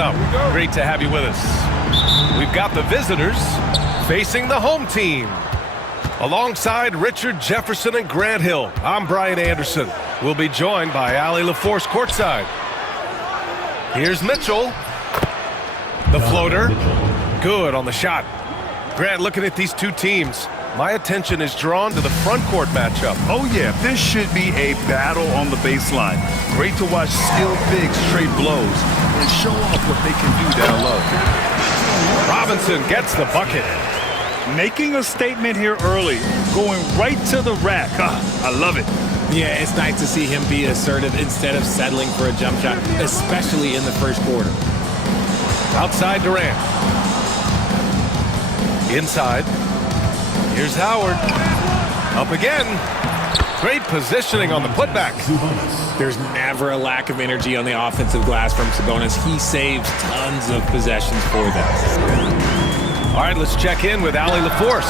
coming up. Great to have you with us. We've got the visitors facing the home team. Alongside Richard Jefferson and Grant Hill, I'm Brian Anderson. We'll be joined by Allie LaForce courtside. Here's Mitchell. The floater. Good on the shot. Grant, looking at these two teams, my attention is drawn to the front court matchup. Oh yeah, this should be a battle on the baseline. Great to watch skilled bigs trade blows and show off what they can do down low. Robinson gets the bucket. Making a statement here early, going right to the rack. I love it. Yeah, it's nice to see him be assertive instead of settling for a jump shot, especially in the first quarter. Outside Durant. Inside. Here's Howard. Up again. Great positioning on the putback. There's never a lack of energy on the offensive glass from Sabonis. He saves tons of possessions for them. All right, let's check in with Allie LaForce.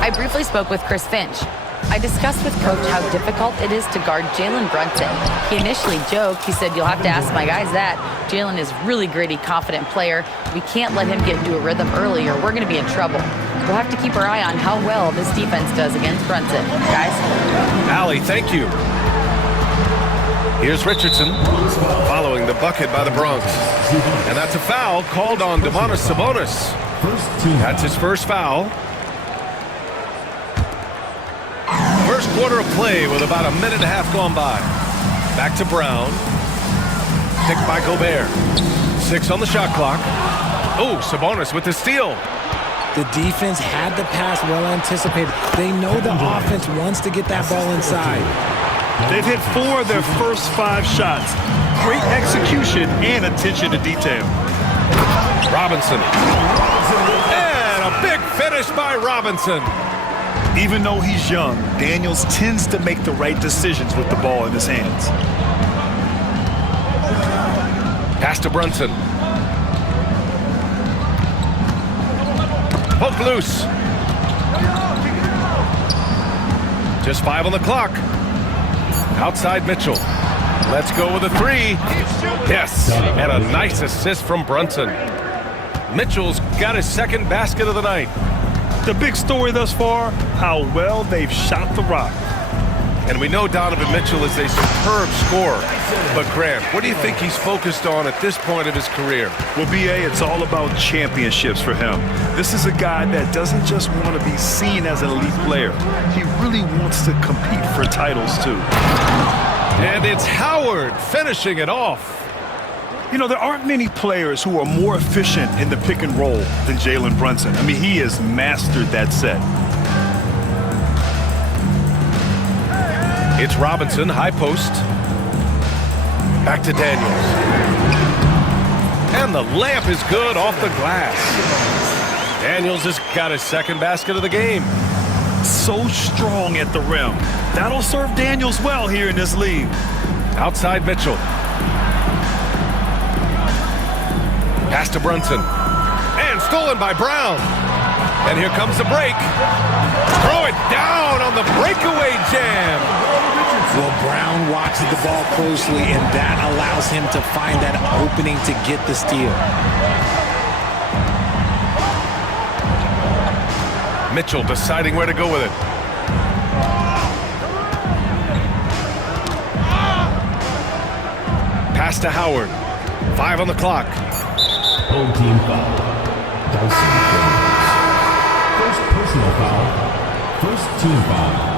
I briefly spoke with Chris Finch. I discussed with Coach how difficult it is to guard Jalen Brunson. He initially joked. He said, "You'll have to ask my guys that. Jalen is really gritty, confident player. We can't let him get into a rhythm early or we're going to be in trouble. We'll have to keep our eye on how well this defense does against Brunson." Guys? Allie, thank you. Here's Richardson following the bucket by the Bronx. And that's a foul called on Domantas Sabonis. That's his first foul. First quarter of play with about a minute and a half gone by. Back to Brown. Picked by Gobert. 6 on the shot clock. Oh, Sabonis with the steal. The defense had the pass well anticipated. They know the offense wants to get that ball inside. They've hit 4 of their first 5 shots. Great execution and attention to detail. Robinson. And a big finish by Robinson. Even though he's young, Daniels tends to make the right decisions with the ball in his hands. Pass to Brunson. Poke loose. Just 5 on the clock. Outside Mitchell. Let's go with a 3. Yes, and a nice assist from Brunson. Mitchell's got his second basket of the night. The big story thus far, how well they've shot the rock. And we know Donovan Mitchell is a superb scorer. But Grant, what do you think he's focused on at this point of his career? Well, B.A., it's all about championships for him. This is a guy that doesn't just want to be seen as an elite player. He really wants to compete for titles, too. And it's Howard finishing it off. You know, there aren't many players who are more efficient in the pick and roll than Jalen Brunson. I mean, he has mastered that set. It's Robinson, high post. Back to Daniels. And the layup is good off the glass. Daniels has got his second basket of the game. So strong at the rim. That'll serve Daniels well here in this league. Outside Mitchell. Pass to Brunson. And stolen by Brown. And here comes the break. Throw it down on the breakaway jam. Well, Brown watches the ball closely, and that allows him to find that opening to get the steal. Mitchell deciding where to go with it. Pass to Howard. 5 on the clock. Home team foul. Dyson Daniels. First personal foul. First team foul.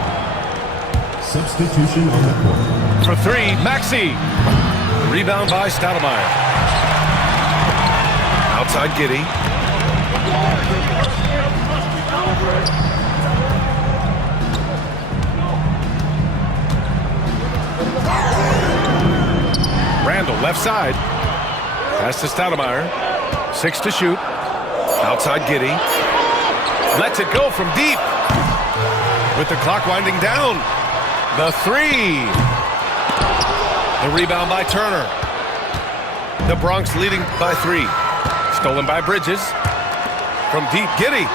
Substitution on the court. For 3, Maxey. Rebound by Stoudemire. Outside Giddey. Randall, left side. Pass to Stoudemire. 6 to shoot. Outside Giddey. Lets it go from deep. With the clock winding down. The 3. The rebound by Turner. The Bronx leading by 3. Stolen by Bridges. From deep, Giddey.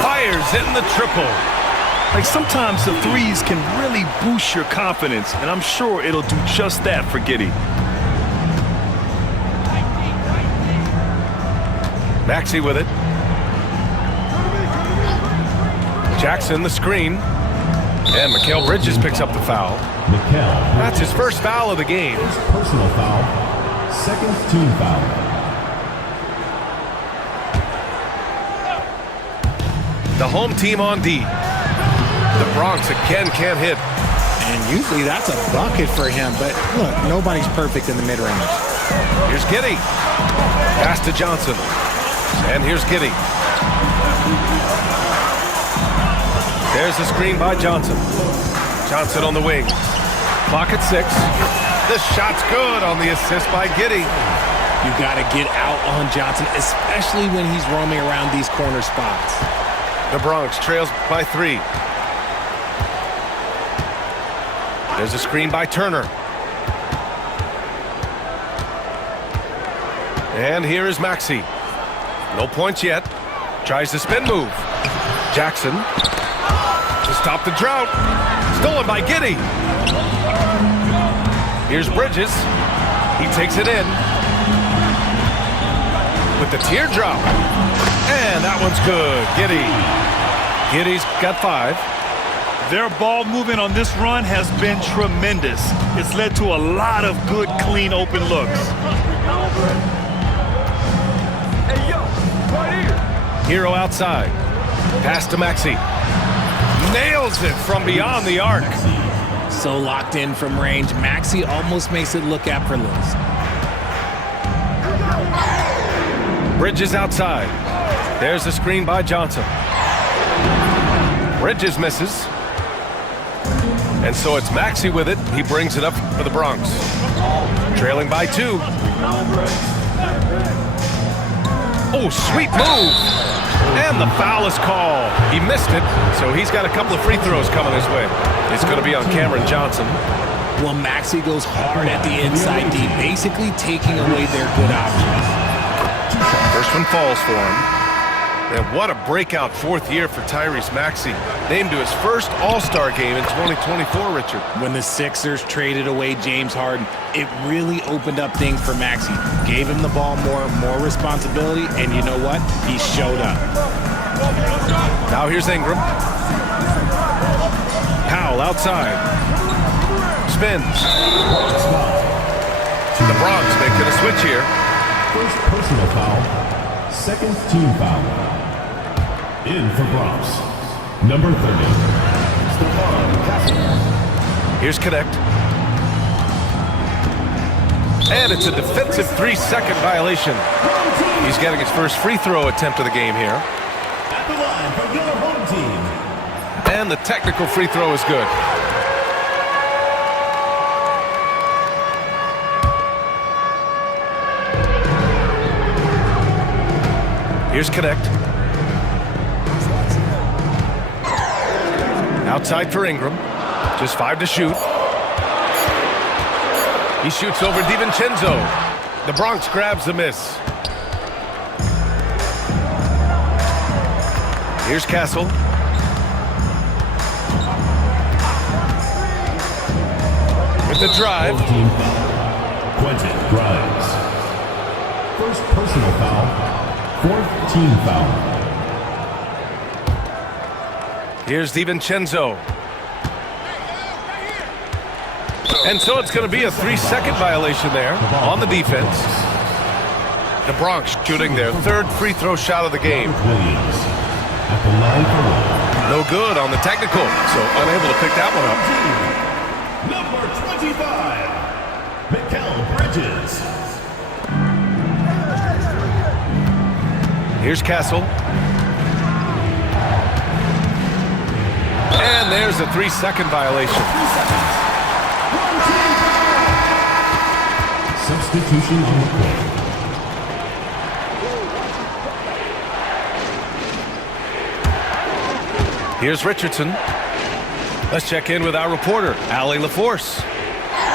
Fires in the triple. Like, sometimes the threes can really boost your confidence, and I'm sure it'll do just that for Giddey. Maxey with it. Jackson the screen. And Mikal Bridges picks up the foul. Mikal. That's his first foul of the game. First personal foul. Second team foul. The home team on D. The Bronx again can't hit. And usually that's a bucket for him, but look, nobody's perfect in the mid-range. Here's Giddey. Pass to Johnson. And here's Giddey. There's the screen by Johnson. Johnson on the wing. Clock at 6. The shot's good on the assist by Giddey. You got to get out on Johnson, especially when he's roaming around these corner spots. The Bronx trails by 3. There's a screen by Turner. And here is Maxey. No points yet. Tries the spin move. Jackson to stop the drought. Stolen by Giddey. Here's Bridges. He takes it in. With the teardrop. And that one's good. Giddey. Giddey's got 5. Their ball movement on this run has been tremendous. It's led to a lot of good, clean, open looks. Hero outside. Pass to Maxey. Nails it from beyond the arc. So locked in from range, Maxey almost makes it look effortless. Bridges outside. There's the screen by Johnson. Bridges misses. And so it's Maxey with it. He brings it up for the Bronx. Trailing by 2. Oh, sweet move. And the foul is called. He missed it, so he's got a couple of free throws coming his way. It's going to be on Cameron Johnson. Well, Maxey goes hard at the inside D, basically taking away their good options. First one falls for him. And what a breakout 4th year for Tyrese Maxey. Named to his first All-Star game in 2024, Richard. When the Sixers traded away James Harden, it really opened up things for Maxey. Gave him the ball more responsibility, and you know what? He showed up. Now here's Ingram. Powell outside. Spins. The Bronx making a switch here. First personal foul. Second team foul. In for Bronx. Number 30. Stephon Castle. Here's Connect. And it's a defensive 3-second violation. He's getting his first free throw attempt of the game here. At the line for your home team. And the technical free throw is good. Here's Connect. Outside for Ingram. Just 5 to shoot. He shoots over DiVincenzo. The Bronx grabs the miss. Here's Castle. With the drive. Team foul. Quentin Grimes. First personal foul. Fourth team foul. Here's DiVincenzo. And so it's going to be a 3-second violation there on the defense. The Bronx shooting their 3rd free throw shot of the game. Williams. At the line for one. No good on the technical, so unable to pick that one up. Number 25. Mikal Bridges. Here's Castle. And there's a 3-second violation. Substitution on the court. Here's Richardson. Let's check in with our reporter, Allie LaForce.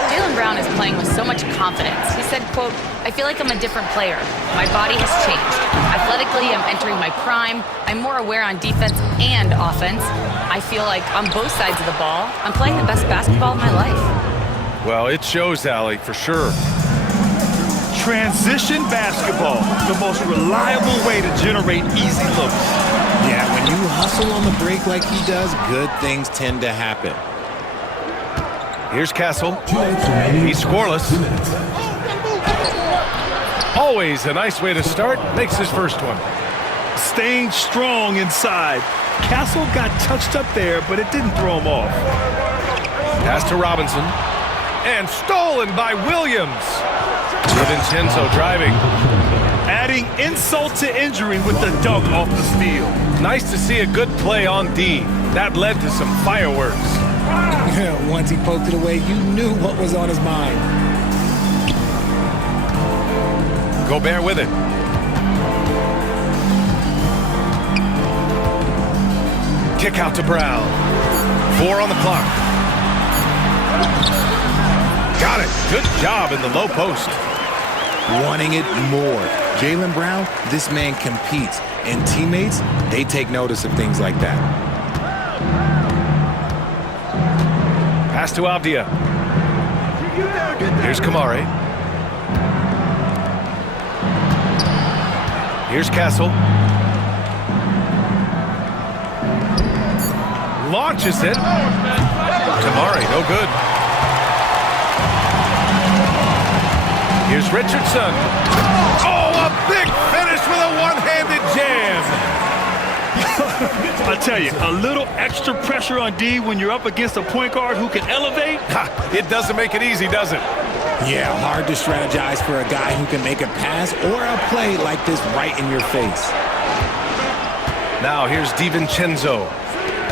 Jaylen Brown is playing with so much confidence. He said, quote, "I feel like I'm a different player. My body has changed. Athletically, I'm entering my prime. I'm more aware on defense and offense. I feel like on both sides of the ball, I'm playing the best basketball of my life." Well, it shows, Allie, for sure. Transition basketball, the most reliable way to generate easy looks. Yeah, when you hustle on the break like he does, good things tend to happen. Here's Castle. 2 minutes remaining. He's scoreless. 2 minutes. Always a nice way to start. Makes his first one. Staying strong inside. Castle got touched up there, but it didn't throw him off. Pass to Robinson. And stolen by Williams. DiVincenzo driving. Adding insult to injury with the dunk off the steal. Nice to see a good play on D. That led to some fireworks. Once he poked it away, you knew what was on his mind. Gobert with it. Kick out to Brown. 4 on the clock. Got it. Good job in the low post. Wanting it more. Jaylen Brown, this man competes. And teammates, they take notice of things like that. Pass to Avdia. Here's Kamari. Here's Castle. Launches it. Kamari, no good. Here's Richardson. Oh, a big finish with a one-handed jam. I tell you, a little extra pressure on D when you're up against a point guard who can elevate. It doesn't make it easy, does it? Yeah, hard to strategize for a guy who can make a pass or a play like this right in your face. Now here's DiVincenzo.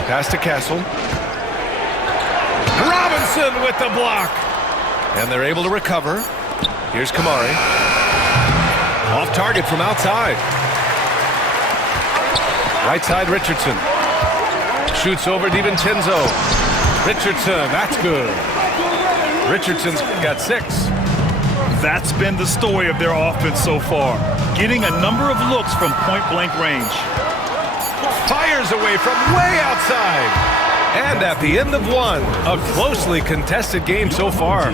Pass to Castle. Robinson with the block. And they're able to recover. Here's Kamari. Off target from outside. Right side, Richardson. Shoots over DiVincenzo. Richardson, that's good. Richardson's got 6. That's been the story of their offense so far. Getting a number of looks from point-blank range. Fires away from way outside. And at the end of one, a closely contested game so far.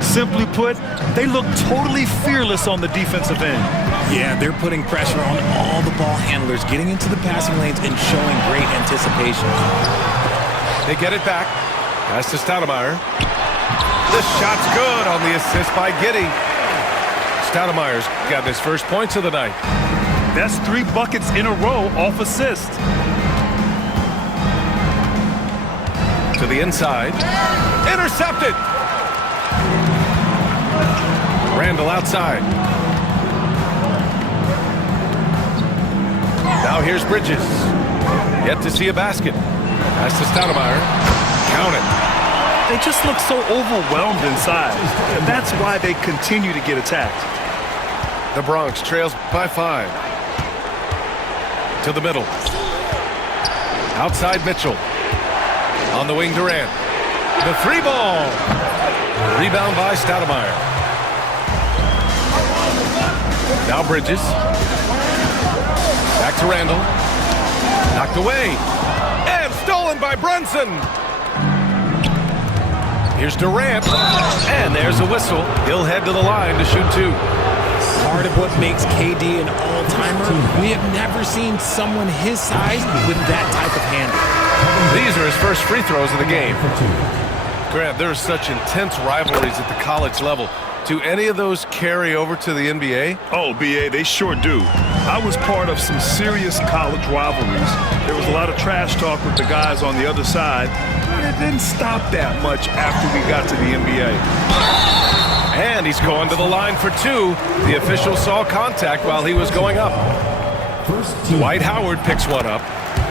Simply put, they look totally fearless on the defensive end. Yeah, they're putting pressure on all the ball handlers, getting into the passing lanes and showing great anticipation. They get it back. Pass to Stoudemire. The shot's good on the assist by Giddey. Stoudemire's got his first points of the night. That's 3 buckets in a row off assist. To the inside. Intercepted. Randall outside. Now here's Bridges. Yet to see a basket. Pass to Stoudemire. Count it. They just look so overwhelmed inside, and that's why they continue to get attacked. The Bronx trails by 5. To the middle. Outside Mitchell. On the wing, Durant. The 3 ball. Rebound by Stoudemire. Now Bridges. Back to Randall. Knocked away. And stolen by Brunson. Here's Durant. And there's a whistle. He'll head to the line to shoot 2. Part of what makes KD an all-timer, we have never seen someone his size with that type of handle. These are his first free throws of the game. Grant, there are such intense rivalries at the college level. Do any of those carry over to the NBA? Oh, B.A., they sure do. I was part of some serious college rivalries. There was a lot of trash talk with the guys on the other side, but it didn't stop that much after we got to the NBA. And he's going to the line for 2. The official saw contact while he was going up. Dwight Howard picks one up.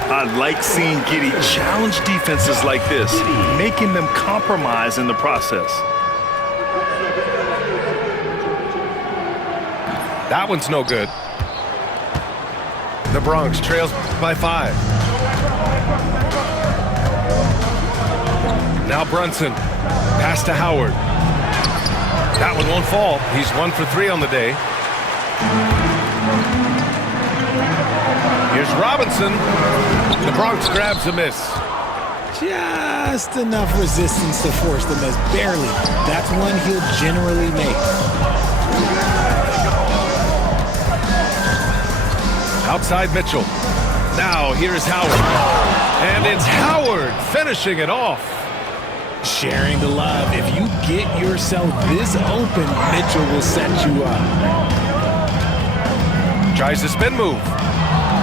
I like seeing Giddey challenge defenses like this, making them compromise in the process. That one's no good. The Bronx trails by 5. Now Brunson. Pass to Howard. That one won't fall. He's 1 for 3 on the day. Here's Robinson. The Bronx grabs a miss. Just enough resistance to force the miss. Barely. That's one he'll generally make. outside Mitchell. Now here's Howard. And it's Howard finishing it off. Sharing the love. If you get yourself this open, Mitchell will set you up. Tries the spin move.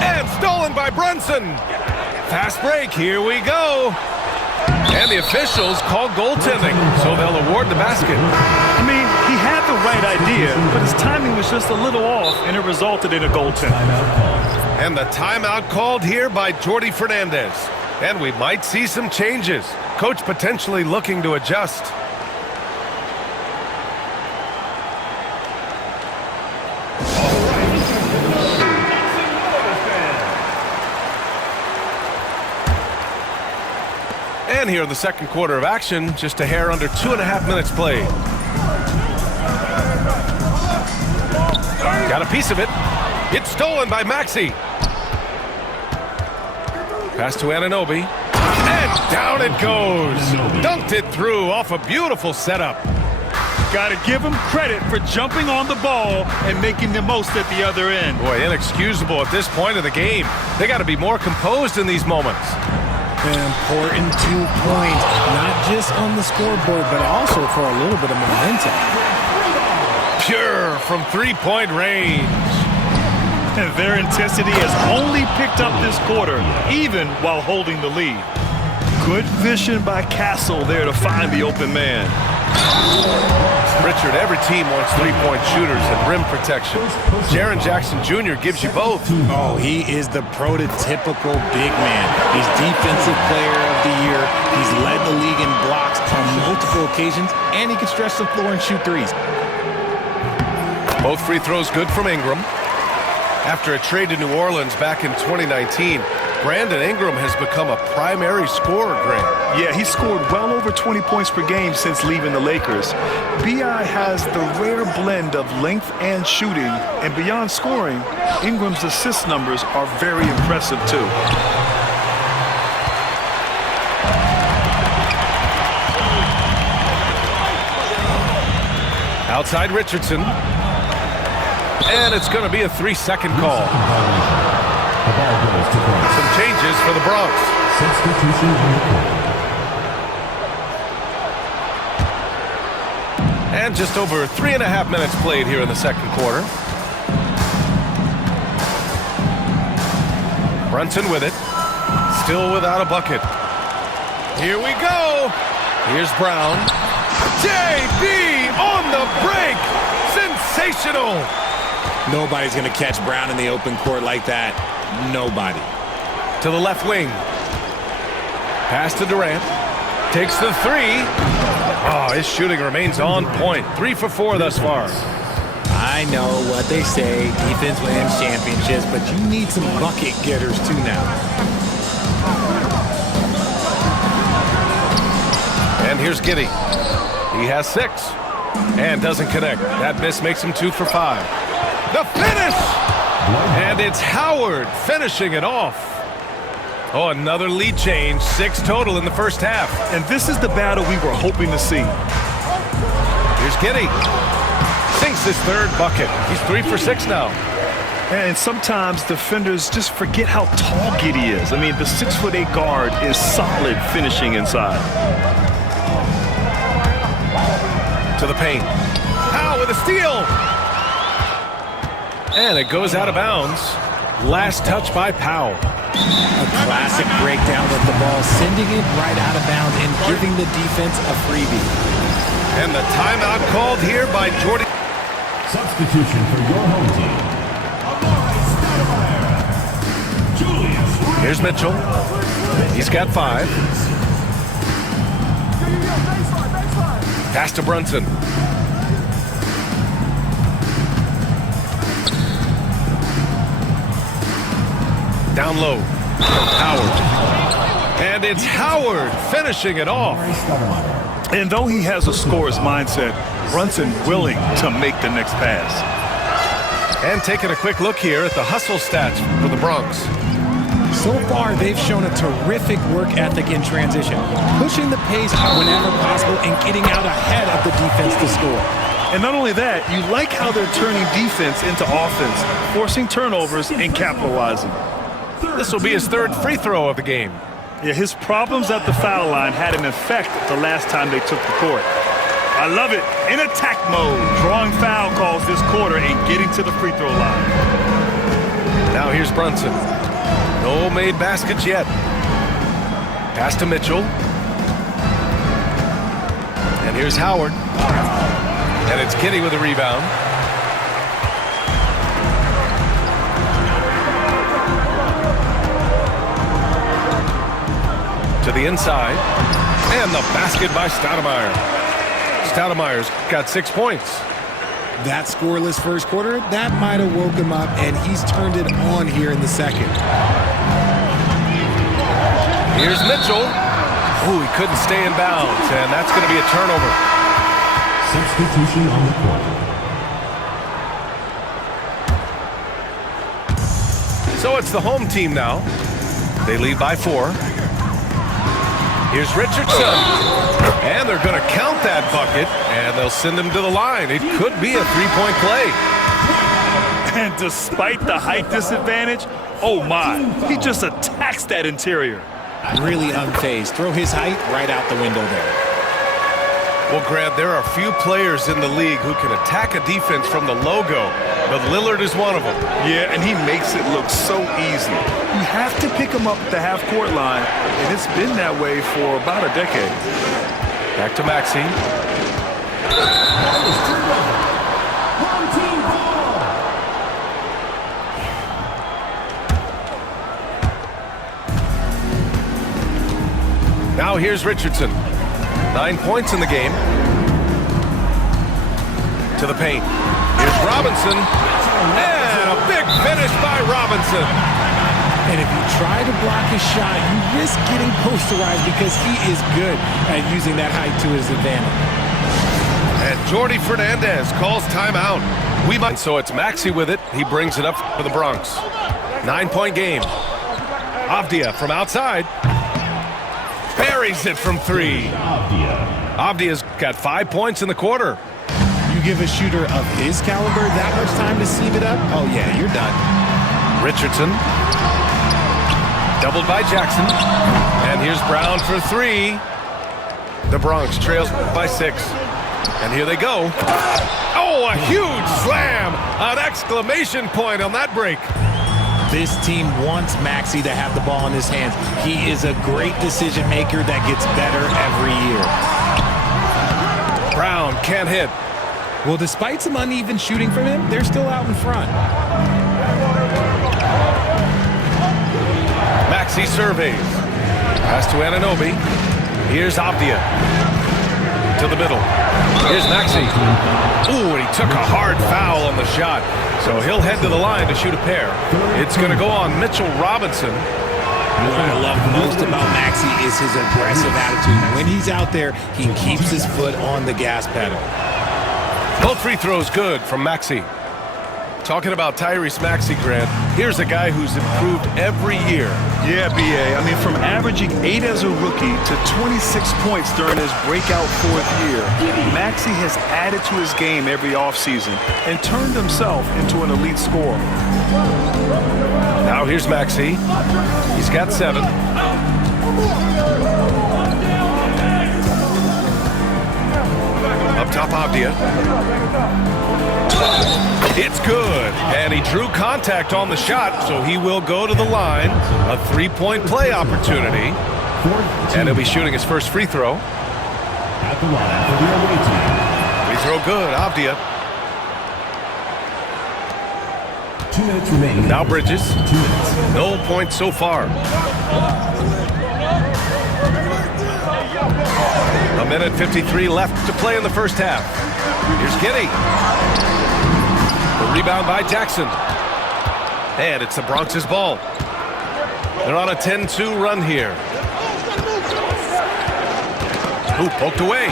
And stolen by Brunson. Fast break, here we go. And the officials call goaltending, so they'll award the basket. I mean, he had the right idea, but his timing was just a little off, and it resulted in a goaltend. And the timeout called here by Jordi Fernandez. And we might see some changes. Coach potentially looking to adjust. And here in the second quarter of action, just a hair under 2.5 minutes played. Got a piece of it. It's stolen by Maxey. Pass to Anunoby. And down it goes. Dunked it through off a beautiful setup. Got to give him credit for jumping on the ball and making the most at the other end. Boy, inexcusable at this point of the game. They got to be more composed in these moments. An important 2 points, not just on the scoreboard, but also for a little bit of momentum. Pure from three-point range. And their intensity has only picked up this quarter, even while holding the lead. Good vision by Castle there to find the open man. Richard, every team wants three-point shooters and rim protection. Jaren Jackson Jr. gives you both. Oh, he is the prototypical big man. He's Defensive Player of the Year. He's led the league in blocks on multiple occasions, and he can stretch the floor and shoot threes. Both free throws good from Ingram. After a trade to New Orleans back in 2019, Brandon Ingram has become a primary scorer, Grant. Yeah, he scored well over 20 points per game since leaving the Lakers. B.I. has the rare blend of length and shooting, and beyond scoring, Ingram's assist numbers are very impressive too. Outside Richardson. And it's going to be a 3-second call. Some changes for the Bronx. Substitution on the court. And just over 3.5 minutes played here in the second quarter. Brunson with it. Still without a bucket. Here we go. Here's Brown. JB on the break. Sensational. Nobody's going to catch Brown in the open court like that. Nobody. To the left wing. Pass to Durant. Takes the three. Oh, his shooting remains on point. 3 for 4 thus far. I know what they say, defense wins championships, but you need some bucket getters too now. And here's Giddey. He has 6 and doesn't connect. That miss makes him 2 for 5. The finish! And it's Howard finishing it off. Oh, another lead change. 6 total in the first half. And this is the battle we were hoping to see. Here's Giddey. Sinks his third bucket. He's 3 for 6 now. And sometimes defenders just forget how tall Giddey is. I mean, the 6'8" guard is solid finishing inside. To the paint. Howe with a steal. And it goes out of bounds. Last touch by Powell. A classic breakdown with the ball, sending it right out of bounds and giving the defense a freebie. And the timeout called here by Jordi. Substitution for your home team. Julius. Here's Mitchell. He's got 5. Pass to Brunson. Down low. Howard. And it's Howard finishing it off. And though he has a scorer's mindset, Brunson willing to make the next pass. And taking a quick look here at the hustle stats for the Bronx. So far, they've shown a terrific work ethic in transition, pushing the pace whenever possible and getting out ahead of the defense to score. And not only that, you like how they're turning defense into offense, forcing turnovers and capitalizing. This will be his third free throw of the game. Yeah, his problems at the foul line had an effect the last time they took the court. I love it. In attack mode, drawing foul calls this quarter and getting to the free throw line. Now here's Brunson. No made baskets yet. Pass to Mitchell. And here's Howard. And it's Kinney with a rebound. To the inside. And the basket by Stoudemire. Stoudemire's got 6 points. That scoreless first quarter, that might have woke him up, and he's turned it on here in the second. Here's Mitchell. Oh, he couldn't stay in bounds, and that's going to be a turnover. Substitution on the court. So it's the home team now. They lead by 4. Here's Richardson. And they're going to count that bucket, and they'll send him to the line. It could be a three-point play. And despite the height disadvantage, oh my, he just attacks that interior. Really unfazed. Throw his height right out the window there. Well, Grant, there are few players in the league who can attack a defense from the logo, but Lillard is one of them. Yeah, and he makes it look so easy. You have to pick him up at the half-court line, and it's been that way for about a decade. Back to Maxey. Home team ball. Now here's Richardson. 9 points in the game. To the paint. Here's Robinson. And a big finish by Robinson. And if you try to block his shot, you risk getting posterized because he is good at using that height to his advantage. And Jordi Fernandez calls timeout. So it's Maxey with it. He brings it up for the Bronx. 9-point game. Avdia from outside. Buries it from 3. Avdia's got 5 points in the quarter. You give a shooter of his caliber that much time to seam it up, oh yeah, you're done. Richardson. Doubled by Jackson. And here's Brown for 3. The Bronx trails by 6. And here they go. Oh, a huge slam! An exclamation point on that break. This team wants Maxey to have the ball in his hands. He is a great decision maker that gets better every year. Brown can't hit. Well, despite some uneven shooting from him, they're still out in front. Maxey surveys. Pass to Anunoby. Here's Avdia. To the middle. Here's Maxey. Ooh, and he took a hard foul on the shot. So he'll head to the line to shoot a pair. It's going to go on Mitchell Robinson. What I love most about Maxey is his aggressive attitude. When he's out there, he keeps his foot on the gas pedal. Both free throws good from Maxey. Talking about Tyrese Maxey, Grant, here's a guy who's improved every year. Yeah, B.A. I mean, from averaging 8 as a rookie to 26 points during his breakout 4th year, Maxey has added to his game every offseason and turned himself into an elite scorer. Now here's Maxey. He's got 7. Up top, Avdia. It's good. And he drew contact on the shot, so he will go to the line. A 3-point play opportunity. And he'll be shooting his first free throw. At the line for the away team. Free throw good, Avdia. 2 minutes remaining. Now Bridges. 2 minutes. No points so far. A minute 53 left to play in the first half. Here's Giddey. The rebound by Jackson. And it's the Bronx's ball. They're on a 10-2 run here. Ooh, poked away.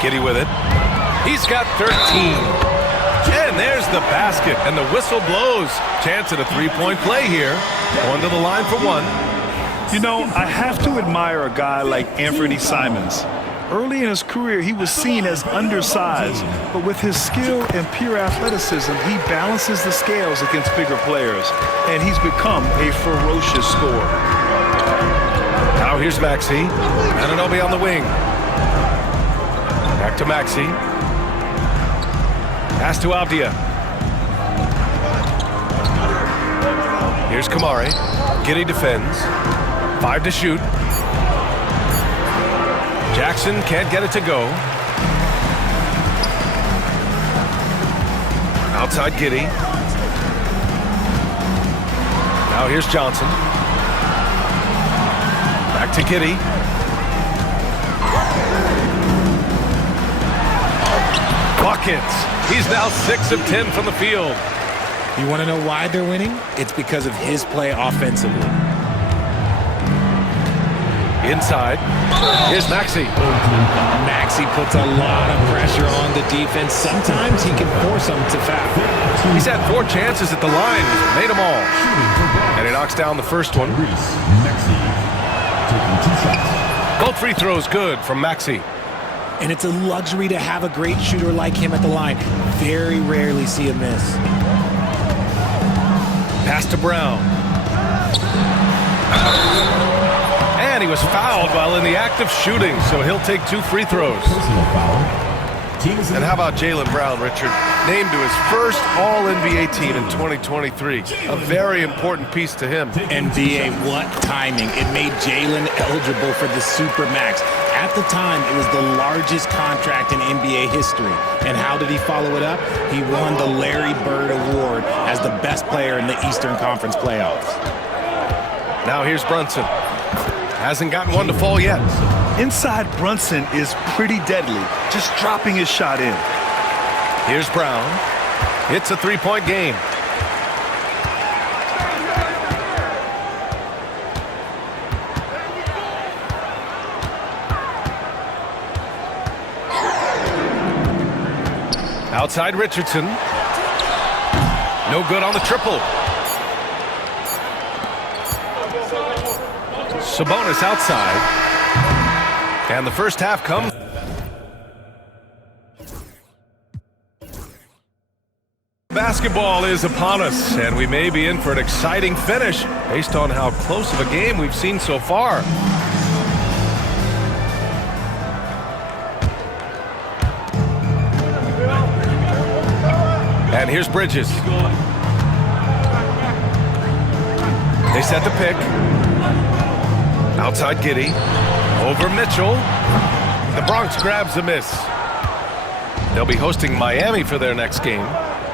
Giddey with it. He's got 13. And there's the basket. And the whistle blows. Chance at a 3-point play here. Going to the line for 1. You know, I have to admire a guy like Anthony Simons. Early in his career, he was seen as undersized, but with his skill and pure athleticism, he balances the scales against bigger players, and he's become a ferocious scorer. Now here's Maxey. Anunoby on the wing. Back to Maxey. Pass to Avdia. Here's Kamari. Giddey defends. 5 to shoot. Jackson can't get it to go. Outside Giddey. Now here's Johnson. Back to Giddey. Buckets. He's now 6 of 10 from the field. You want to know why they're winning? It's because of his play offensively. Inside. Here's Maxey. Maxey puts a lot of pressure on the defense. Sometimes he can force them to foul. He's had 4 chances at the line. Made them all. And he knocks down the first one. Both free throws good from Maxey. And it's a luxury to have a great shooter like him at the line. Very rarely see a miss. Pass to Brown. And he was fouled while in the act of shooting, so he'll take 2 free throws. And how about Jaylen Brown, Richard? Named to his first All-NBA team in 2023. A very important piece to him. NBA, what timing. It made Jaylen eligible for the Supermax. At the time, it was the largest contract in NBA history. And how did he follow it up? He won the Larry Bird Award as the best player in the Eastern Conference playoffs. Now here's Brunson. Hasn't gotten one to fall yet. Inside Brunson is pretty deadly, just dropping his shot in. Here's Brown. It's a 3-point game. Outside Richardson. No good on the triple. Sabonis outside. And the first half comes. Basketball is upon us, and we may be in for an exciting finish based on how close of a game we've seen so far. And here's Bridges. They set the pick. Outside Giddey. Over Mitchell. The Bronx grabs a miss. They'll be hosting Miami for their next game.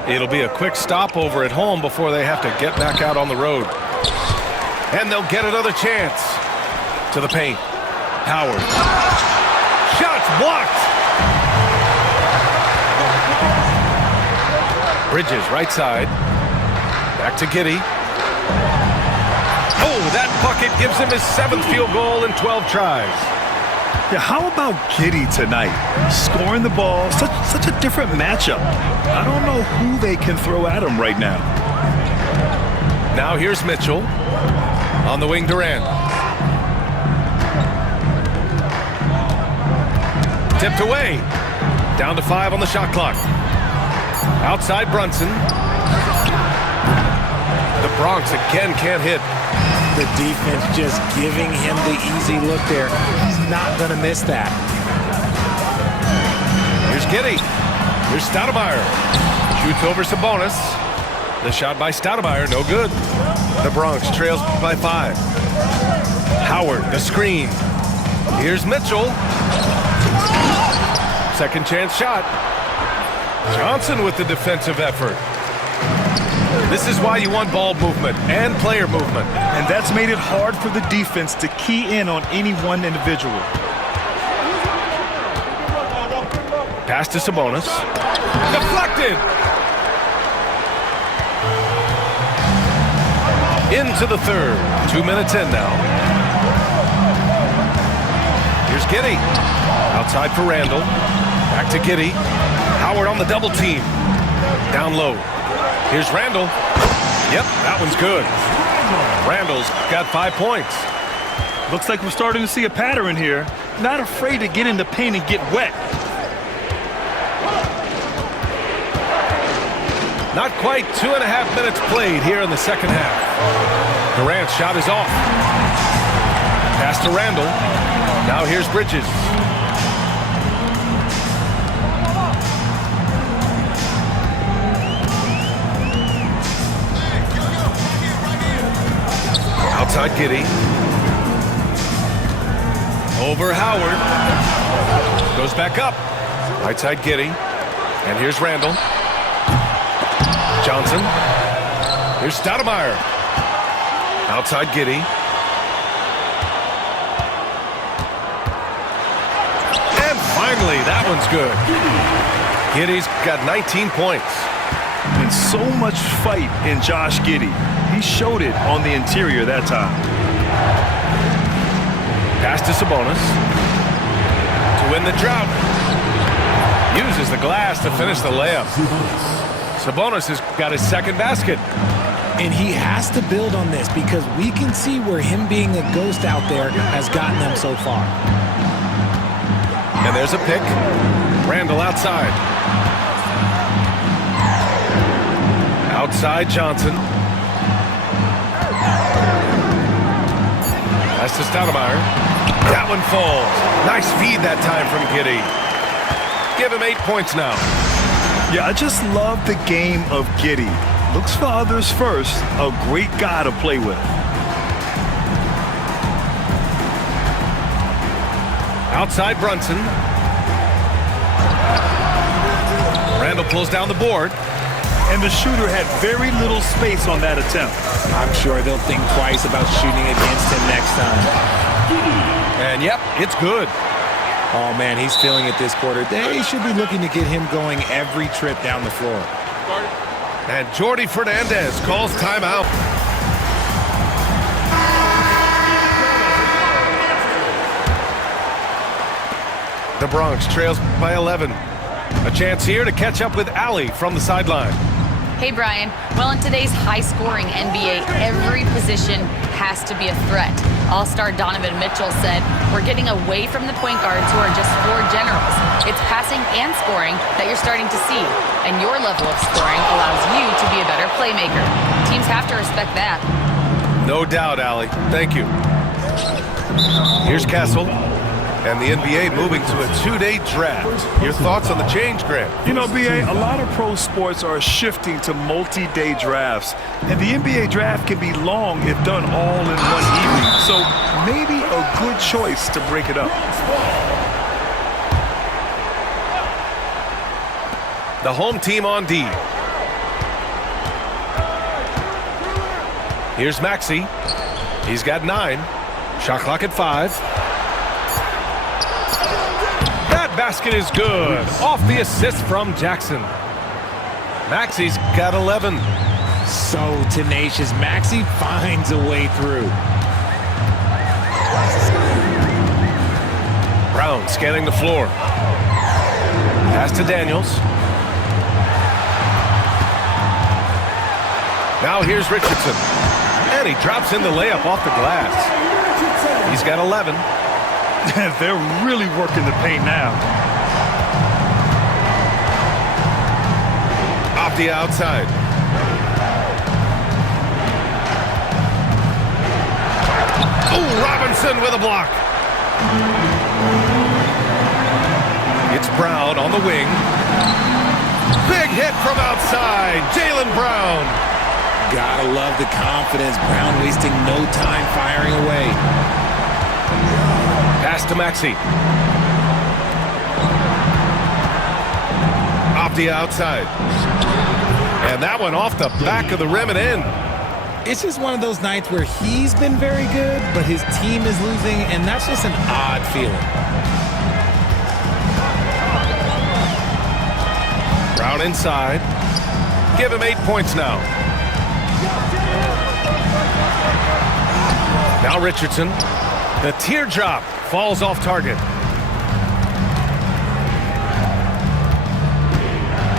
It'll be a quick stopover at home before they have to get back out on the road. And they'll get another chance. To the paint. Howard. Shots blocked. Bridges, right side. Back to Giddey. Oh, that bucket gives him his 7th field goal in 12 tries. Yeah, how about Giddey tonight? Scoring the ball, such a different matchup. I don't know who they can throw at him right now. Now here's Mitchell. On the wing, Durant. Tipped away. Down to 5 on the shot clock. Outside Brunson. The Bronx again can't hit. The defense just giving him the easy look there. He's not going to miss that. Here's Giddey. Here's Stoudemire. Shoots over Sabonis. The shot by Stoudemire, no good. The Bronx trails by 5. Howard, the screen. Here's Mitchell. Second chance shot. Johnson with the defensive effort. This is why you want ball movement and player movement. And that's made it hard for the defense to key in on any one individual. Pass to Sabonis. Deflected! Into the third. 2 minutes in now. Here's Giddey. Outside for Randall. Back to Giddey. Howard on the double team. Down low. Here's Randall. Yep, that one's good. Randall's got 5 points. Looks like we're starting to see a pattern here. not afraid to get in the paint and get wet. Not quite 2.5 minutes played here in the second half. Durant's shot is off. Pass to Randall. Now here's Bridges. Outside Giddey. Over Howard. Goes back up. Right side Giddey. And here's Randall. Johnson. Here's Stoudemire. Outside Giddey. And finally, that one's good. Giddey's got 19 points. And so much fight in Josh Giddey. He showed it on the interior that time. Pass to Sabonis. To win the drought. Uses the glass to finish the layup. Sabonis has got his second basket. And he has to build on this because we can see where him being a ghost out there has gotten them so far. And there's a pick. Randall outside. Outside Johnson. Pass to Stoudemire. That one falls. Nice feed that time from Giddey. Give him 8 points now. Yeah, I just love the game of Giddey. Looks for others first. A great guy to play with. Outside Brunson. Randall pulls down the board. And the shooter had very little space on that attempt. I'm sure they'll think twice about shooting against him next time. And yep, it's good. Oh, man, he's feeling it this quarter. They should be looking to get him going every trip down the floor. And Jordi Fernandez calls timeout. The Bronx trails by 11. A chance here to catch up with Allie from the sideline. Hey, Brian. Well, in today's high-scoring NBA, every position has to be a threat. All-star Donovan Mitchell said, "We're getting away from the point guards who are just floor generals. It's passing and scoring that you're starting to see, and your level of scoring allows you to be a better playmaker. Teams have to respect that." No doubt, Allie. Thank you. Here's Castle. And the NBA moving to a 2-day draft. Your thoughts on the change, Grant? You know, B.A., a lot of pro sports are shifting to multi-day drafts. And the NBA draft can be long if done all in one evening. So maybe a good choice to break it up. The home team on D. Here's Maxey. He's got 9. Shot clock at 5. Basket is good. Off the assist from Jackson. Maxey's got 11. So tenacious. Maxey finds a way through. Brown scanning the floor. Pass to Daniels. Now here's Richardson. And he drops in the layup off the glass. He's got 11. They're really working the paint now. Off the outside. Oh, Robinson with a block. It's Brown on the wing. Big hit from outside. Jaylen Brown. Gotta love the confidence. Brown wasting no time firing away. Pass to Maxey. Off the outside. And that one off the back of the rim and in. It's just one of those nights where he's been very good, but his team is losing, and that's just an odd feeling. Brown inside. Give him 8 points now. Now Richardson. The teardrop falls off target.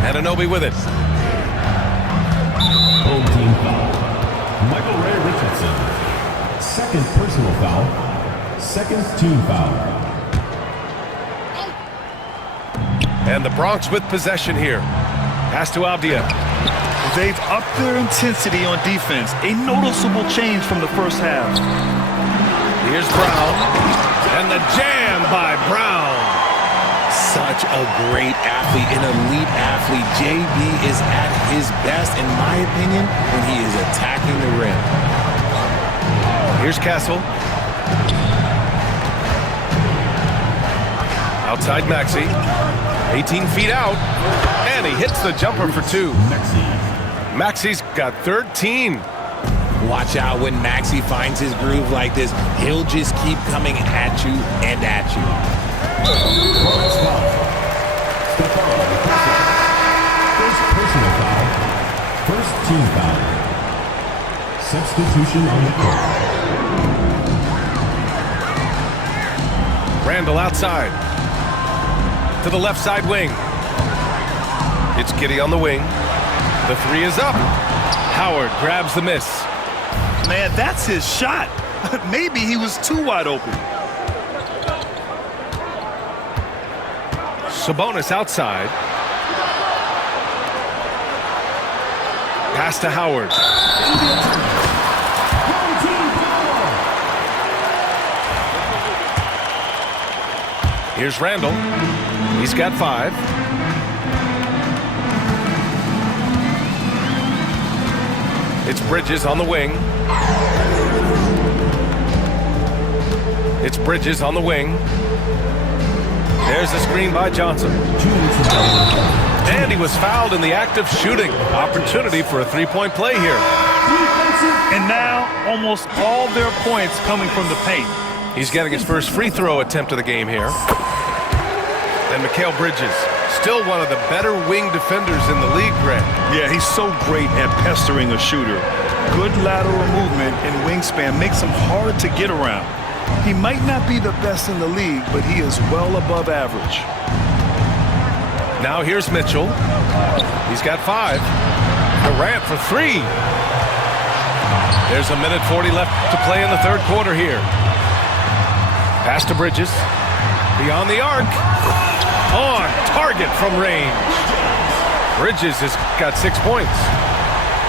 Anunoby with it. Home team foul. Michael Ray Richardson. Second personal foul. Second team foul. And the Bronx with possession here. Pass to Avdia. They've upped their intensity on defense, a noticeable change from the first half. Here's Brown. And the jam by Brown. Such a great athlete, an elite athlete. JB is at his best, in my opinion, when he is attacking the rim. Here's Castle. Outside Maxey. 18 feet out. And he hits the jumper for two. Maxey's got 13. Watch out when Maxey finds his groove like this. He'll just keep coming at you and at you. First personal foul. First team foul. Substitution on the court. Randall outside. To the left side wing. It's Giddey on the wing. The three is up. Howard grabs the miss. Man, that's his shot. Maybe he was too wide open. Sabonis outside. Pass to Howard. Here's Randall. He's got 5. It's Bridges on the wing. It's Bridges on the wing. There's a screen by Johnson. And he was fouled in the act of shooting. Opportunity for a three-point play here. And now, almost all their points coming from the paint. He's getting his first free throw attempt of the game here. And Mikal Bridges, still one of the better wing defenders in the league, Greg. Yeah, he's so great at pestering a shooter. Good lateral movement and wingspan makes him hard to get around. He might not be the best in the league, but he is well above average. Now here's Mitchell. He's got 5. Durant for 3. There's a minute 40 left to play in the third quarter here. Pass to Bridges. Beyond the arc. On target from range. Bridges has got 6 points.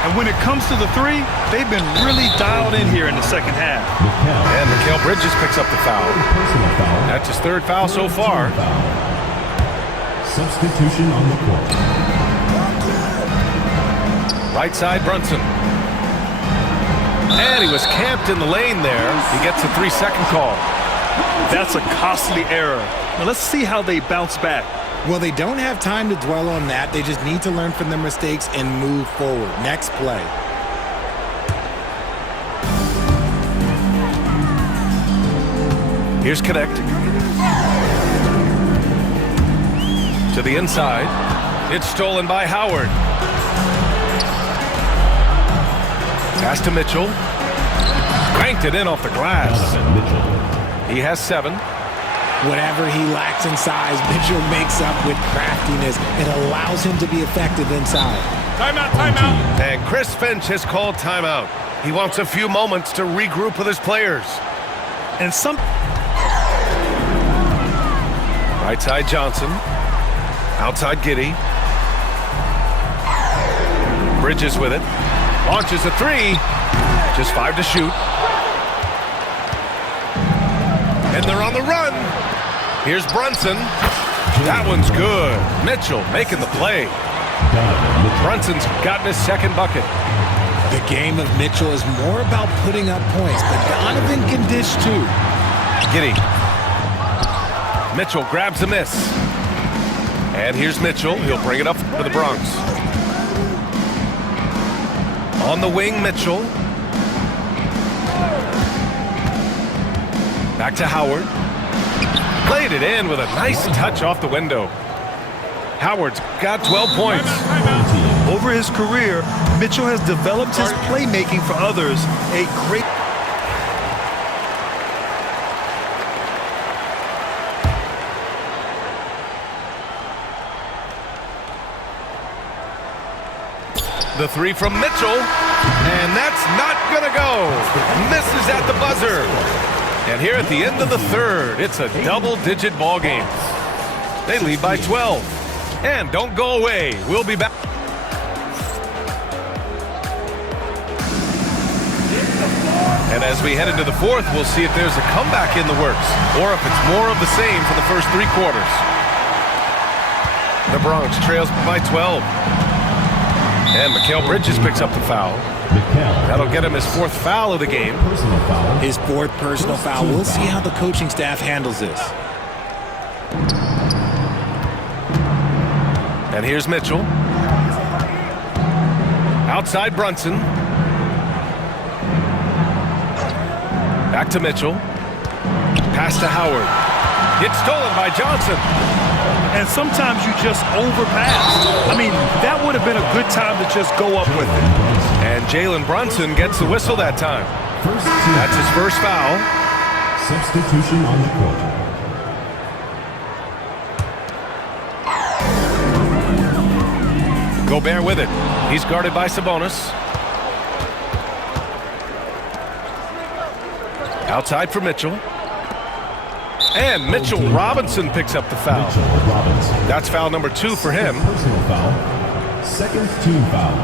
And when it comes to the three, they've been really dialed in here in the second half. And Mikal Bridges picks up the foul. That's his 3rd foul so far. Substitution on the court. Right side, Brunson. And he was camped in the lane there. He gets a 3-second call. That's a costly error. Now let's see how they bounce back. Well, they don't have time to dwell on that. They just need to learn from their mistakes and move forward. Next play. Here's Connect. To the inside. It's stolen by Howard. Pass to Mitchell. Cranked it in off the glass. He has 7. Whatever he lacks in size, Mitchell makes up with craftiness. It allows him to be effective inside. Timeout, timeout. And Chris Finch has called timeout. He wants a few moments to regroup with his players. And some... Right side Johnson. Outside Giddey. Bridges with it. Launches a 3. Just 5 to shoot. And they're on the run. Here's Brunson. That one's good. Mitchell making the play. Brunson's gotten his 2nd bucket. The game of Mitchell is more about putting up points, but Donovan can dish too. Giddey. Mitchell grabs a miss. And here's Mitchell. He'll bring it up for the Bronx. On the wing, Mitchell. Back to Howard. Played it in with a nice touch off the window. Howard's got 12 points. Over his career, Mitchell has developed his playmaking for others. A great... The 3 from Mitchell. And that's not going to go. Misses at the buzzer. And here at the end of the third, it's a double-digit ball game. They lead by 12. And don't go away. We'll be back. And as we head into the fourth, we'll see if there's a comeback in the works or if it's more of the same for the first 3 quarters. The Bronx trails by 12. And Mikal Bridges picks up the foul. That'll get him his 4th foul of the game. His 4th personal foul. We'll see how the coaching staff handles this. And here's Mitchell. Outside Brunson. Back to Mitchell. Pass to Howard. Gets stolen by Johnson. And sometimes you just overpass. I mean, that would have been a good time to just go up with it. And Jalen Brunson gets the whistle that time. That's his first foul. Substitution on the court. Gobert with it. He's guarded by Sabonis. Outside for Mitchell. And Mitchell Robinson picks up the foul. That's foul number 2 for him. Personal foul. 2nd team foul.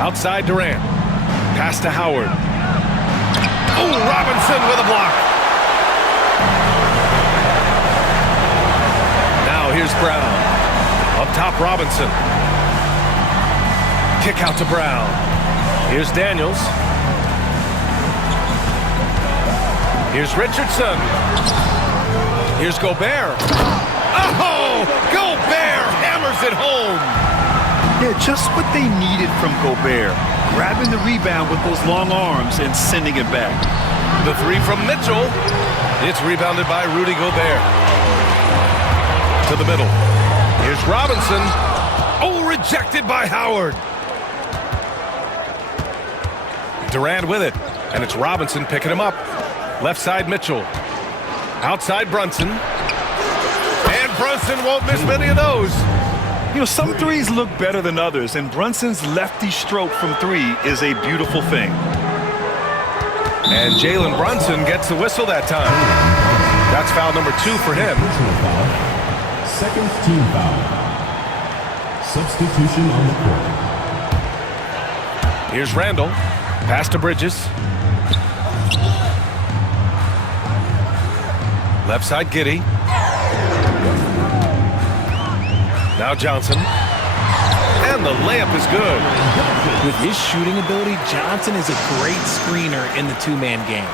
Outside Durant. Pass to Howard. Oh, Robinson with a block. Now here's Brown. Up top, Robinson. Kick out to Brown. Here's Daniels. Here's Richardson. Here's Gobert. Oh, Gobert hammers it home. Yeah, just what they needed from Gobert. Grabbing the rebound with those long arms and sending it back. The 3 from Mitchell. It's rebounded by Rudy Gobert. To the middle. Here's Robinson. Oh, rejected by Howard. Durant with it. And it's Robinson picking him up. Left side Mitchell. Outside Brunson. And Brunson won't miss many of those. You know, some threes look better than others, and Brunson's lefty stroke from 3 is a beautiful thing. And Jalen Brunson gets the whistle that time. That's foul number 2 for him. Personal foul. 2nd team foul. Substitution on the court. Here's Randall. Pass to Bridges. Left side Giddey. Now Johnson. And the layup is good. With his shooting ability, Johnson is a great screener in the 2-man game.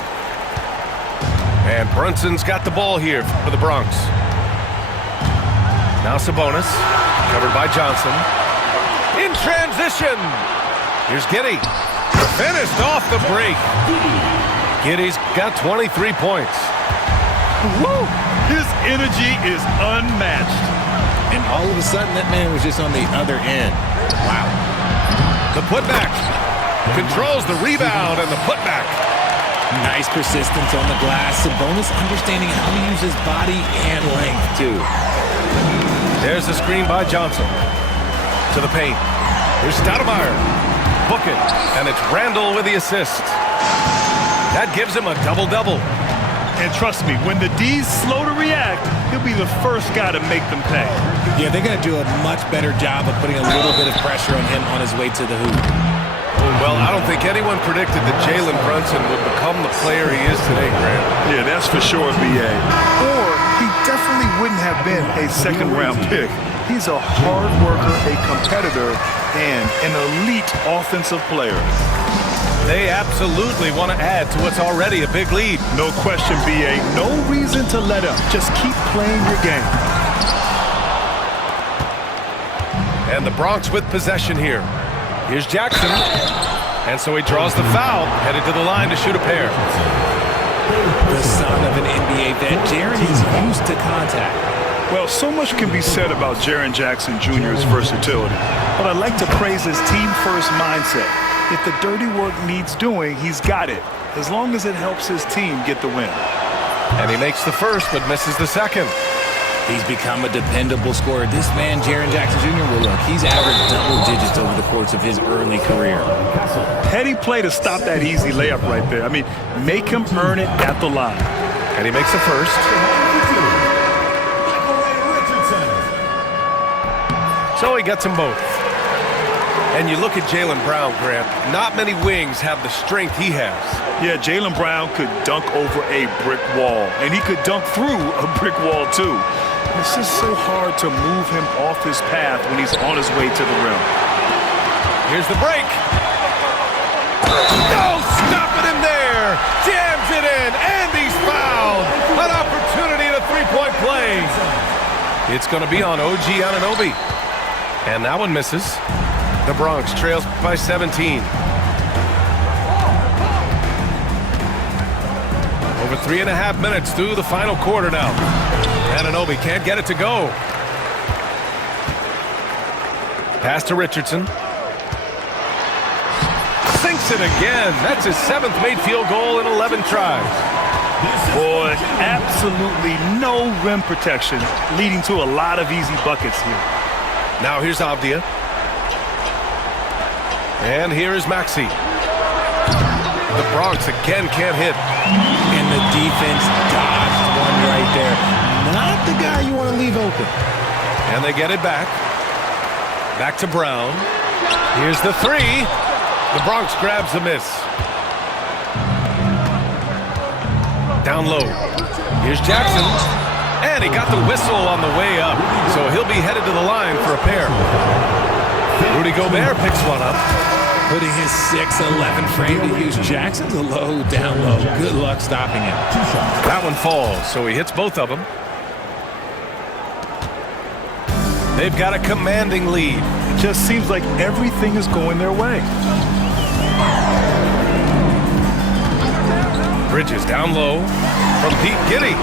And Brunson's got the ball here for the Bronx. Now Sabonis. Covered by Johnson. In transition. Here's Giddey. Finished off the break. Giddey's got 23 points. Woo! His energy is unmatched. And all of a sudden, that man was just on the other end. Wow. The putback. Controls the rebound and the putback. Nice persistence on the glass. Sabonis understanding how to use his body and length, too. There's the screen by Johnson. To the paint. Here's Stoudemire. Book it. And it's Randall with the assist. That gives him a double-double. And trust me, when the D's slow to react, he'll be the first guy to make them pay. Yeah, they're going to do a much better job of putting a little bit of pressure on him on his way to the hoop. Well, I don't think anyone predicted that Jalen Brunson would become the player he is today, Grant. Yeah, that's for sure, B.A. Or he definitely wouldn't have been a second-round pick. He's a hard worker, a competitor, and an elite offensive player. They absolutely want to add to what's already a big lead. No question, B.A. No reason to let up. Just keep playing your game. And the Bronx with possession here. Here's Jackson. And so he draws the foul, headed to the line to shoot a pair. The son of an NBA vet, Jaren is used to contact. Well, so much can be said about Jaren Jackson Jr.'s versatility, but I'd like to praise his team-first mindset. If the dirty work needs doing, he's got it, as long as it helps his team get the win. And he makes the first, but misses the second. He's become a dependable scorer. This man, Jaren Jackson Jr., well, look, he's averaged double digits over the course of his early career. Petty play to stop that easy layup right there. I mean, make him earn it at the line. And he makes the first. So he gets them both. And you look at Jaylen Brown, Grant. Not many wings have the strength he has. Yeah, Jaylen Brown could dunk over a brick wall, and he could dunk through a brick wall, too. It's just so hard to move him off his path when he's on his way to the rim. Here's the break. No, stopping him there. Jams it in, and he's fouled. An opportunity at a three-point play. It's going to be on OG Anunoby. And that one misses. The Bronx trails by 17. Over 3.5 minutes through the final quarter now. Anunoby can't get it to go. Pass to Richardson. Sinks it again. That's his 7th made field goal in 11 tries. Boy, absolutely no rim protection, leading to a lot of easy buckets here. Now here's Avdia. And here is Maxey. The Bronx again can't hit. And the defense dodged one right there. Not the guy you want to leave open. And they get it back. Back to Brown. Here's the three. The Bronx grabs the miss. Down low. Here's Jackson. And he got the whistle on the way up. So he'll be headed to the line for a pair. Rudy Gobert picks one up. Putting his 6'11" frame to use. Jackson's a low, down low. Good luck stopping him. That one falls, so he hits both of them. They've got a commanding lead. It just seems like everything is going their way. Bridges down low from Pete Giddey.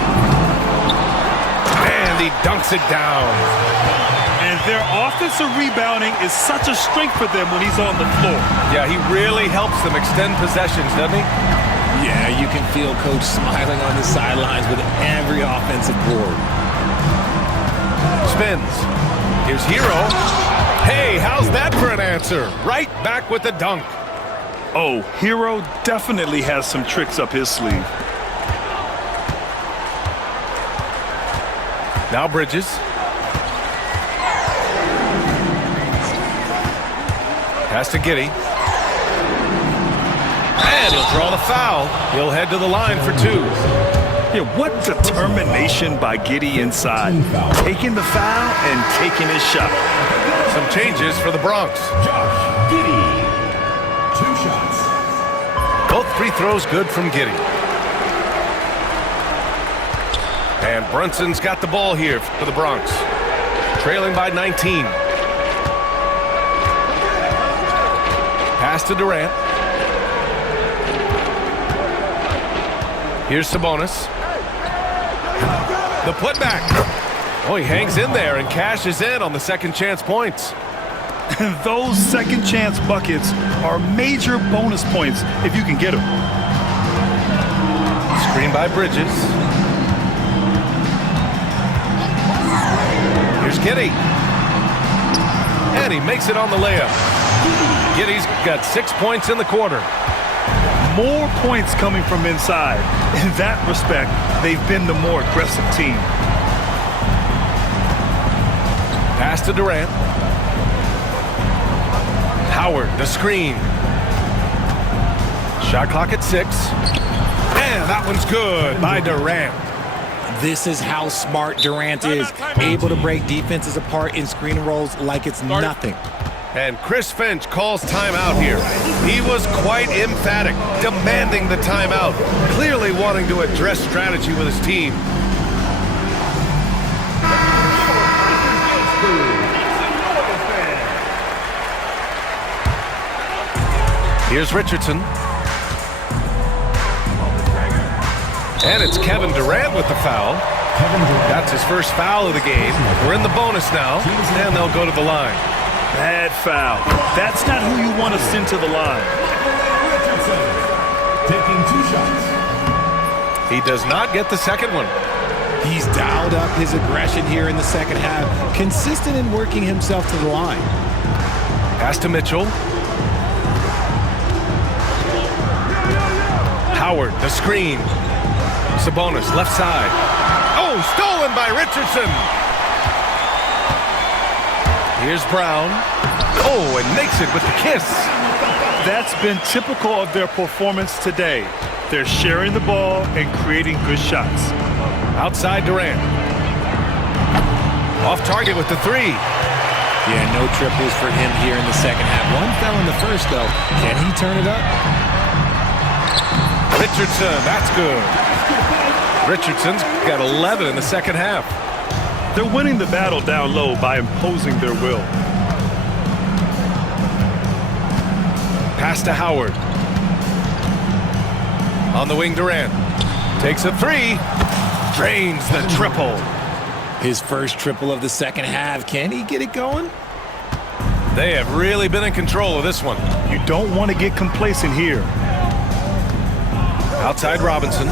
And he dunks it down. And their offensive rebounding is such a strength for them when he's on the floor. Yeah, he really helps them extend possessions, doesn't he? Yeah, you can feel Coach smiling on the sidelines with every offensive board. Spins. Here's Hero. Hey, how's that for an answer? Right back with the dunk. Oh, Hero definitely has some tricks up his sleeve. Now Bridges. Pass to Giddey. And he'll draw the foul. He'll head to the line for two. Yeah, what determination by Giddey inside. Taking the foul and taking his shot. Some changes for the Bronx. Josh Giddey. 2 shots. Both free throws good from Giddey. And Brunson's got the ball here for the Bronx. Trailing by 19. Pass to Durant. Here's Sabonis. The putback. Oh, he hangs in there and cashes in on the second chance points. And those second chance buckets are major bonus points if you can get them. Screen by Bridges. Here's Giddey. And he makes it on the layup. Giddey's got 6 points in the quarter. More points coming from inside. In that respect, they've been the more aggressive team. Pass to Durant. Howard, the screen. Shot clock at 6. And that one's good by Durant. This is how smart Durant is. Able to break defenses apart in screen and rolls like it's nothing. And Chris Finch calls timeout here. He was quite emphatic, demanding the timeout, clearly wanting to address strategy with his team. Here's Richardson. And it's Kevin Durant with the foul. That's his first foul of the game. We're in the bonus now, and they'll go to the line. Bad foul. That's not who you want to send to the line. Richardson taking 2 shots. He does not get the second one. He's dialed dialed up his aggression here in the second half, consistent in working himself to the line. Pass to Mitchell. Howard, the screen. Sabonis, left side. Oh, stolen by Richardson. Here's Brown. Oh, and makes it with the kiss. That's been typical of their performance today. They're sharing the ball and creating good shots. Outside Durant. Off target with the three. Yeah, no triples for him here in the second half. One fell in the first, though. Can he turn it up? Richardson, that's good. Richardson's got 11 in the second half. They're winning the battle down low by imposing their will. Pass to Howard. On the wing, Durant. Takes a three. Drains the triple. His first triple of the second half. Can he get it going? They have really been in control of this one. You don't want to get complacent here. Outside Robinson.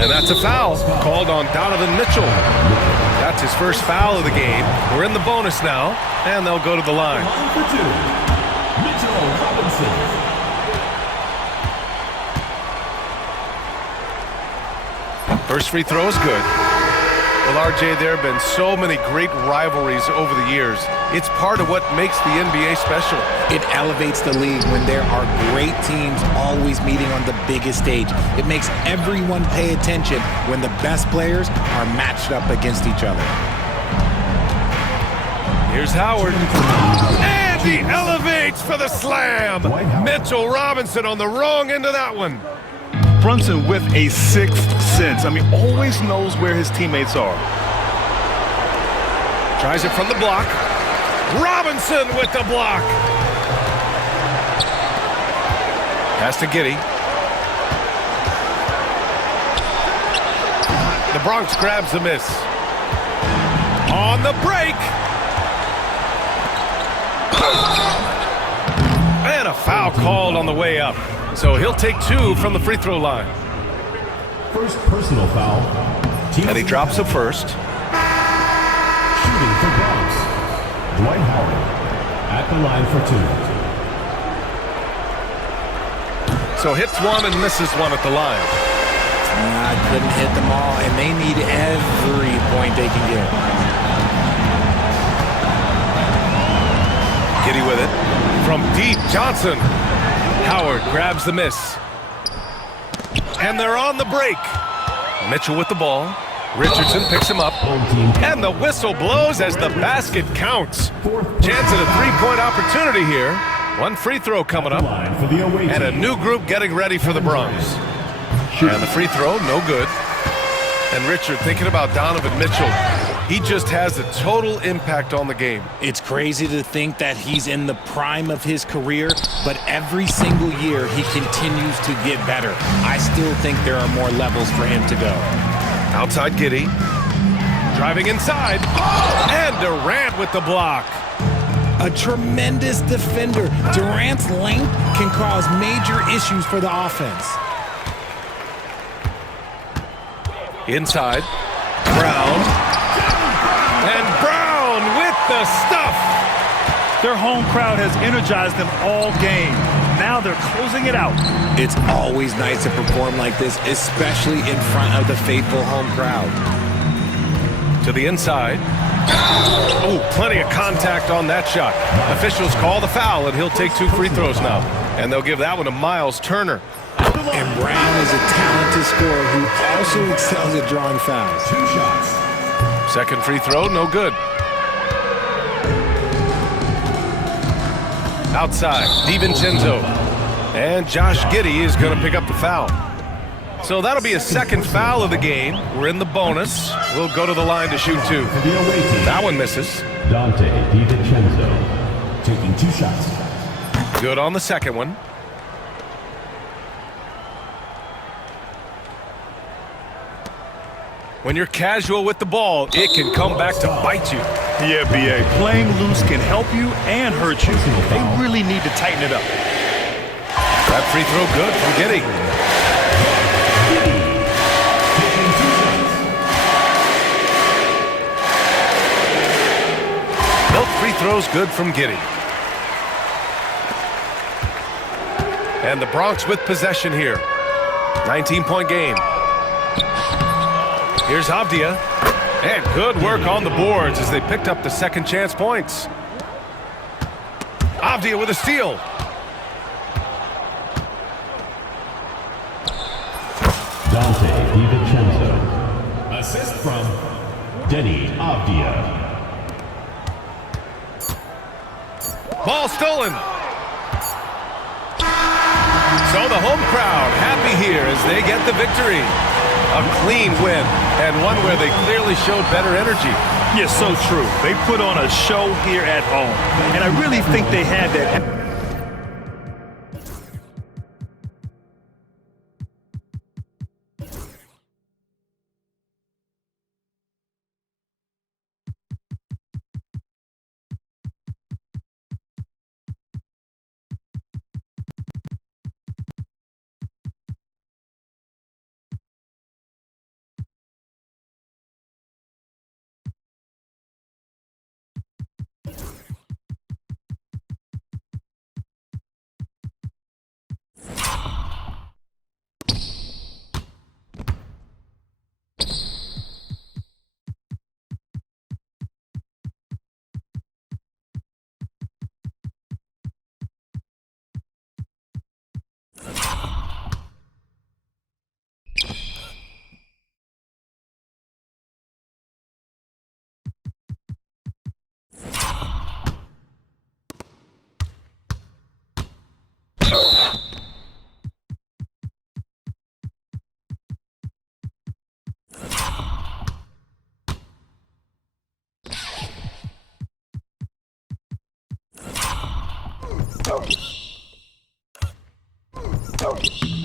And that's a foul called on Donovan Mitchell. That's his first foul of the game. We're in the bonus now, and they'll go to the line. Line for two, Mitchell Robinson. First free throw is good. Well, RJ, there have been so many great rivalries over the years. It's part of what makes the NBA special. It elevates the league when there are great teams always meeting on the biggest stage. It makes everyone pay attention when the best players are matched up against each other. Here's Howard. And he elevates for the slam. Mitchell Robinson on the wrong end of that one. Brunson with a sixth sense. Always knows where his teammates are. Tries it from the block. Robinson with the block. Pass to Giddey. The Bronx grabs the miss. On the break. And a foul called on the way up. So he'll take two from the free throw line. First personal foul. And he drops the first. Shooting for Bronx, Dwight Howard at the line for two. So hits one and misses one at the line. Couldn't hit them all, and they need every point they can get. Giddey with it. From deep, Johnson. Howard grabs the miss. And they're on the break. Mitchell with the ball. Richardson picks him up. And the whistle blows as the basket counts. Chance at a three-point opportunity here. One free throw coming up. And a new group getting ready for the Bronx. And the free throw, no good. And Richard, thinking about Donovan Mitchell, he just has a total impact on the game. It's crazy to think that he's in the prime of his career, but every single year he continues to get better. I still think there are more levels for him to go. Outside Giddey. Driving inside. And Durant with the block. A tremendous defender. Durant's length can cause major issues for the offense. Inside. Brown. And Brown with the stuff. Their home crowd has energized them all game. Now they're closing it out. It's always nice to perform like this, especially in front of the faithful home crowd. To the inside. Oh, plenty of contact on that shot. Officials call the foul, and he'll take two free throws now. And they'll give that one to Miles Turner. And Brown is a talented scorer who also excels at drawing fouls. 2 shots. Second free throw, no good. Outside, DiVincenzo. And Josh Giddey is going to pick up the foul. So that'll be a second foul of the game. We're in the bonus. We'll go to the line to shoot two. For the away team, That one misses. Dante DiVincenzo taking 2 shots. Good on the second one. When you're casual with the ball, it can come back to bite you. Yeah, B.A. Playing loose can help you and hurt you. They really need to tighten it up. That free throw good from Giddey. free throw's good from Giddey. And the Bronx with possession here. 19-point game. Here's Avdia. And good work on the boards as they picked up the second chance points. Avdia with a steal. Dante DiVincenzo. Assist from Denny Avdia. Ball stolen. So the home crowd happy here as they get the victory. A clean win, and one where they clearly showed better energy. Yes, so true. They put on a show here at home, and I really think they had that. Oh.